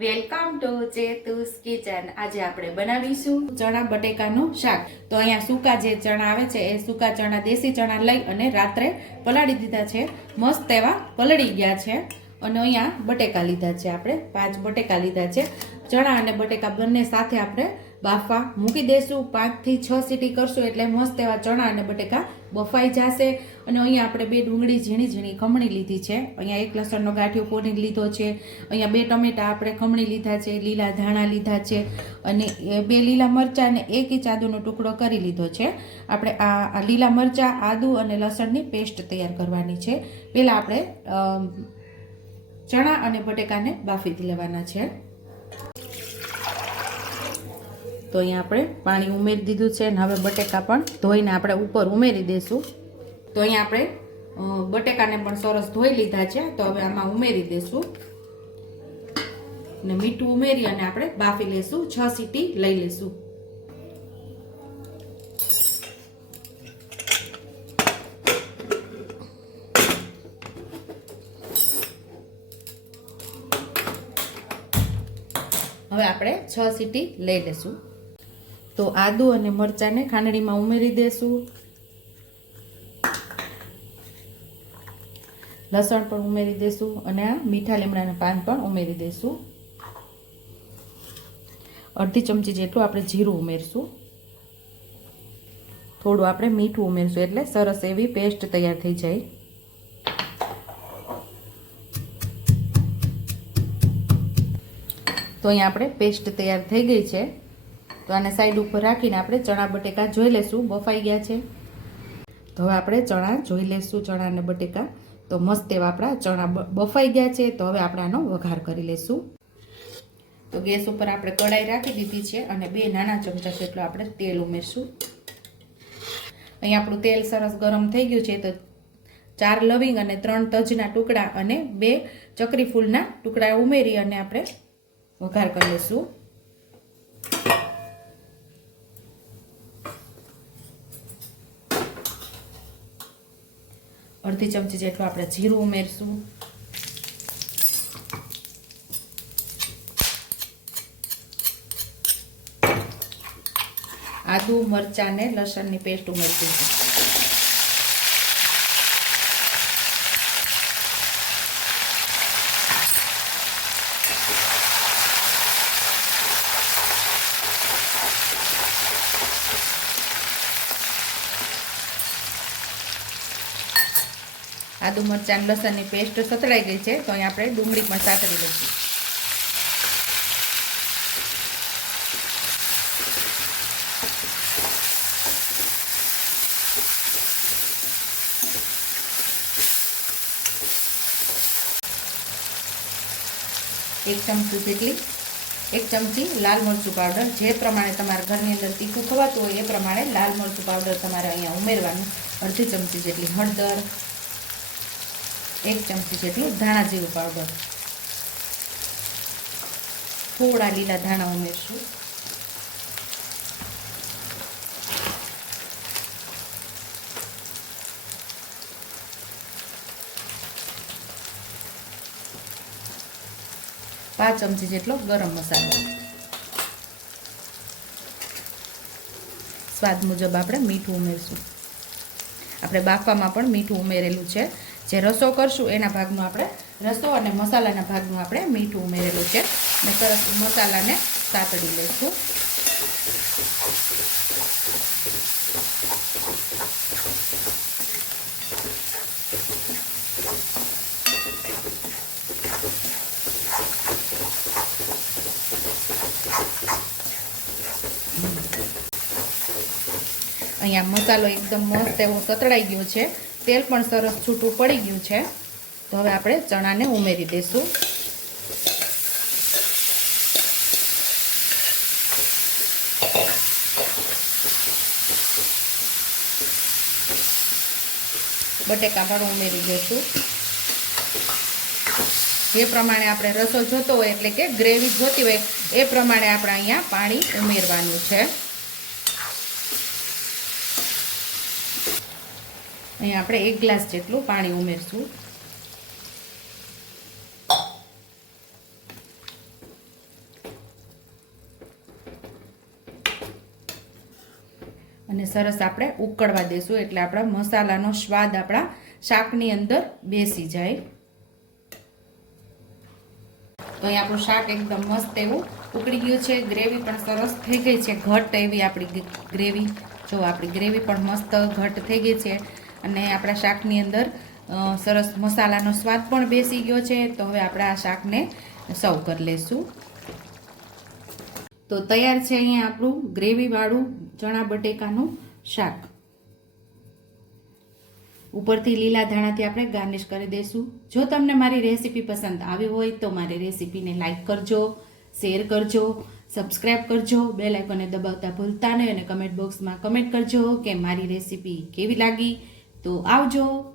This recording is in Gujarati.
Welcome to ચેતુસ kitchen. આજે આપણે બનાવીશું ચણા બટેકાનું શાક. તો અહીંયા સૂકા જે ચણા આવે છે, એ સૂકા ચણા, દેશી ચણા લઈ અને રાત્રે પલાળી દીધા છે. મસ્ત એવા પલળી ગયા છે. અને અહીંયા બટેકા લીધા છે આપણે, પાંચ બટેકા લીધા છે. ચણા અને બટેકા બંને સાથે આપણે બાફવા મૂકી દેશું, પાંચથી છ સીટી કરશું એટલે મસ્ત એવા ચણા અને બટેકા બફાઈ જશે. અને અહીંયા આપણે બે ડુંગળી ઝીણી ઝીણી ખમણી લીધી છે. અહીંયા એક લસણનો ગાંઠિયો ફોડી લીધો છે? અહીંયા બે ટમેટા આપણે ખમણી લીધા છે, લીલા ધાણા લીધા છે, અને એ બે લીલા મરચાં અને એક ઇંચ આદુનો ટુકડો કરી લીધો છે. આપણે આ લીલા મરચાં, આદુ અને લસણની પેસ્ટ તૈયાર કરવાની છે. પહેલાં આપણે ચણા અને બટેકાને બાફી લેવાના છે. તો અહીંયા આપણે પાણી ઉમેરી દીધું છે અને હવે બટેકા પણ ધોઈને આપણે ઉપર ઉમેરી દઈશું તો અહીંયા આપણે બટેકાને પણ સરસ ધોઈ લીધા છે, તો હવે આમાં ઉમેરી દઈશું ને મીઠું ઉમેરી અને આપણે બાફી લઈશું છ સીટી લઈ લઈશું હવે આપણે છ સીટી લઈ લેશું. તો આદુ અને મરચાંને ખાંડણીમાં ઉમેરી દેશું. લસણ પણ ઉમેરી દેશું અને આ મીઠા લીમડાના પાન પણ ઉમેરી દેશું. અડધી ચમચી જેટલું આપણે જીરું ઉમેરશું. થોડું આપણે મીઠું ઉમેરશું એટલે સરસ એવી પેસ્ટ તૈયાર થઈ જાય. તો અહીંયા આપણે પેસ્ટ તૈયાર થઈ ગઈ છે. તો આને સાઈડ ઉપર રાખીને આપણે ચણા બટેકા જોઈ લેશું. બફાઈ ગયા છે. તો હવે આપણે ચણા જોઈ લેશું, ચણા અને બટેકા. તો મસ્ત એવા આપણા ચણા બફાઈ ગયા છે. તો હવે આપણે આનો વઘાર કરી લેશું. તો ગેસ ઉપર આપણે કઢાઈ રાખી દીધી છે અને બે નાના ચમચા જેટલું આપણે તેલ ઉમેરશું. અહીં આપણું તેલ સરસ ગરમ થઈ ગયું છે. તો ચાર લવિંગ અને ત્રણ તજના ટુકડા અને બે ચકરી ફૂલના ટુકડા ઉમેરી અને આપણે વઘાર કરી અડધી ચમચી જેટલું આપણે જીરું ઉમેરશું. આદુ મરચાં ને લસણની પેસ્ટ ઉમેરશું. આદુ મરચાં, લસણની પેસ્ટ સતળાઈ ગઈ છે, તો અહીં આપણે ડુંગળી પણ સાતરી લઈશું. એક ચમચી જેટલી, એક ચમચી લાલ મરચું પાવડર. જે પ્રમાણે તમારા ઘરની અંદર તીખું ખવાતું હોય એ પ્રમાણે લાલ મરચું પાવડર તમારે અહીંયા ઉમેરવાનું. અડધી ચમચી જેટલી હળદર એક ચમચી જેટલું ધાણા જીરું પાવડર. થોડા લીલા ધાણા ઉમેરશું. પાંચ ચમચી જેટલો ગરમ મસાલો. સ્વાદ મુજબ આપણે મીઠું ઉમેરશું. આપણે બાફવામાં પણ મીઠું ઉમેરેલું છે. જે રસો કરશું, એના ભાગનું આપણે રસો અને મસાલાના ભાગનું આપણે મીઠું ઉમેરેલું છે. અને સરસ મસાલાને સાતડી લઈશું. અહીંયા મસાલો એકદમ મસ્ત એવો સતળાઈ ગયો છે. તેલ પણ સરસ છૂટું પડી ગયું છે. તો હવે આપણે ચણાને ઉમેરી દઈશું. બટેકા પણ ઉમેરી દઈશું. જે પ્રમાણે આપણે રસો જોતો હોય, એટલે કે ગ્રેવી જોતી હોય, એ પ્રમાણે આપણે અહીંયા પાણી ઉમેરવાનું છે. અહીંયા આપણે એક ગ્લાસ જેટલું પાણી ઉમેરશું. અને સરસ આપણે ઉકળવા દેશું એટલે આપણા મસાલાનો સ્વાદ આપણા શાકની અંદર બેસી જાય. તો અહીં આપણું શાક એકદમ મસ્ત એવું ઉકળી ગયું છે. ગ્રેવી પણ સરસ થઈ ગઈ છે. ઘટ એવી આપણી ગ્રેવી. જો આપણી ગ્રેવી પણ મસ્ત ઘટ થઈ ગઈ છે. અને આપણા શાકની અંદર સરસ મસાલાનો સ્વાદ પણ બેસી ગયો છે. તો હવે આપણે આ શાકને સર્વ કરી લેશું. તો તૈયાર છે અહીંયા આપણું ગ્રેવીવાળું ચણા બટેકાનું શાક. ઉપરથી લીલા ધાણાથી આપણે ગાર્નિશ કરી દઈશું જો તમને મારી રેસીપી પસંદ આવી હોય તો મારી રેસીપીને લાઈક કરજો, શેર કરજો સબસ્ક્રાઈબ કરજો બે આઇકોને દબાવતા ભૂલતા નહીં અને કમેન્ટ બોક્સમાં કમેન્ટ કરજો કે મારી રેસીપી કેવી લાગી. તો આવજો.